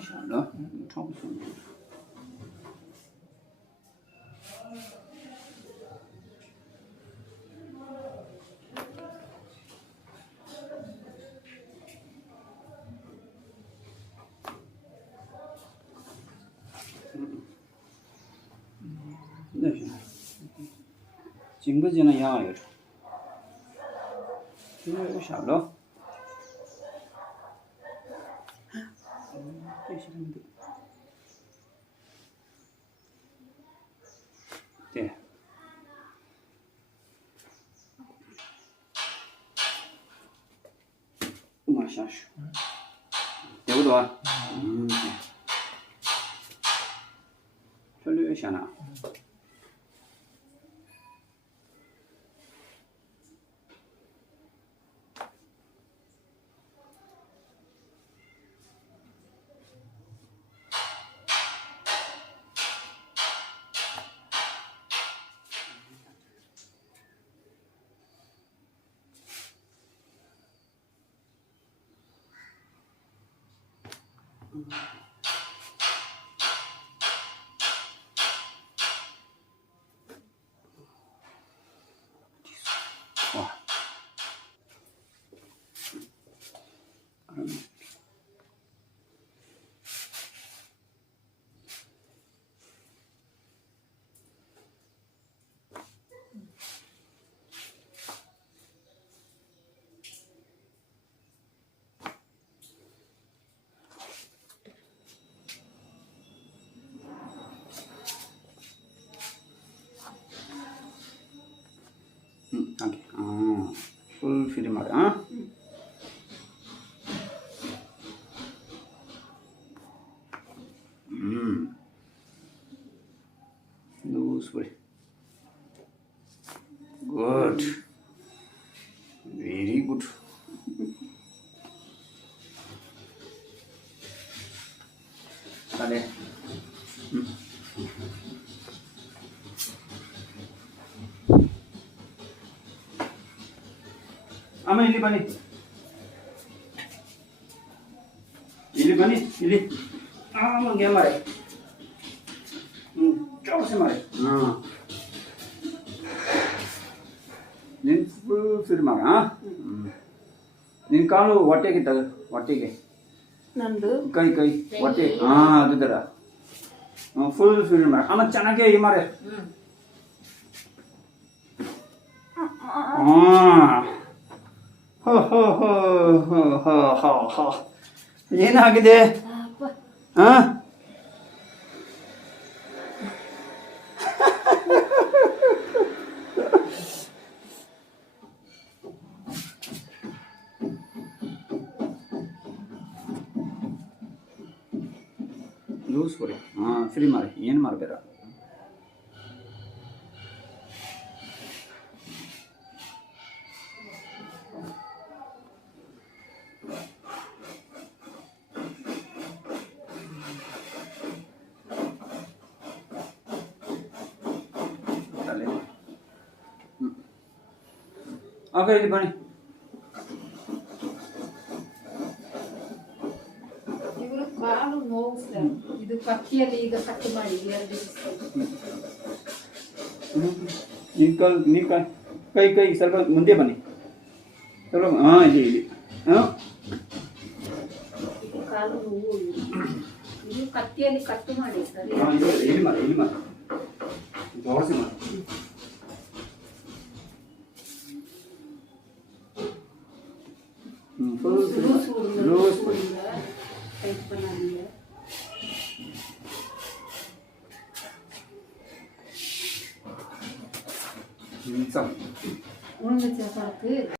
下了，差不多。那行，经过这样养一个，这个下了。对，往下去，对不对？这里下了。哇，ಹಾಗೆ full free ಮಾಡಿ loose ಬಿಡಿ good very good ಅದೇ ಅಮ್ಮ ಇಲ್ಲಿ ಬನ್ನಿ ಇಲ್ಲಿ ಮಂಗೆ ಮಾರೆ ಚೌಸೆ ಮಾರೆ ನೀನು ಫುಲ್ ಫಿರ್ ಮಾಡ ನಿನ್ನ ಕಾಲು ಹೊಟ್ಟೆಗೆ ಹೊಟ್ಟೆಗೆ ನಂದು ಕೈ ಹೊಟ್ಟೆ ಅದು ಥರ ಫುಲ್ ಫಿರ್ ಮಾಡ ಅಮ್ಮ ಚೆನ್ನಾಗೇ ಈ ಮಾರೆ ಏನಾಗಿದೆ ಲೂಸ್ ಕೊಡಿ ಫ್ರೀ ಮಾರಿ ಏನು ಮಾಡಬೇಡ ಓಕೆ ಇಲ್ಲಿ ಬನ್ನಿ ಇವರು ಕಾಲು ನೋವು ಸರ್ ಇದು ಕಕ್ಕಿಯಲ್ಲಿ ಈಗ ಕಟ್ ಮಾಡಿ ನೀ ಕೈ ಸ್ವಲ್ಪ ಮುಂದೆ ಬನ್ನಿ ಸ್ವಲ್ಪ ಇಲ್ಲಿ ಕಾಲು ನೋವು ಇದು ಕಕ್ಕಿಯಲ್ಲಿ ಕಟ್ ಮಾಡಿ ಸರ್ ಇಲ್ಲಿ ಮಾಡಿ ಜೋಡಿಸಿ ಮಾಡಿ लूज टाइप बना लिया सब उन्होंने क्या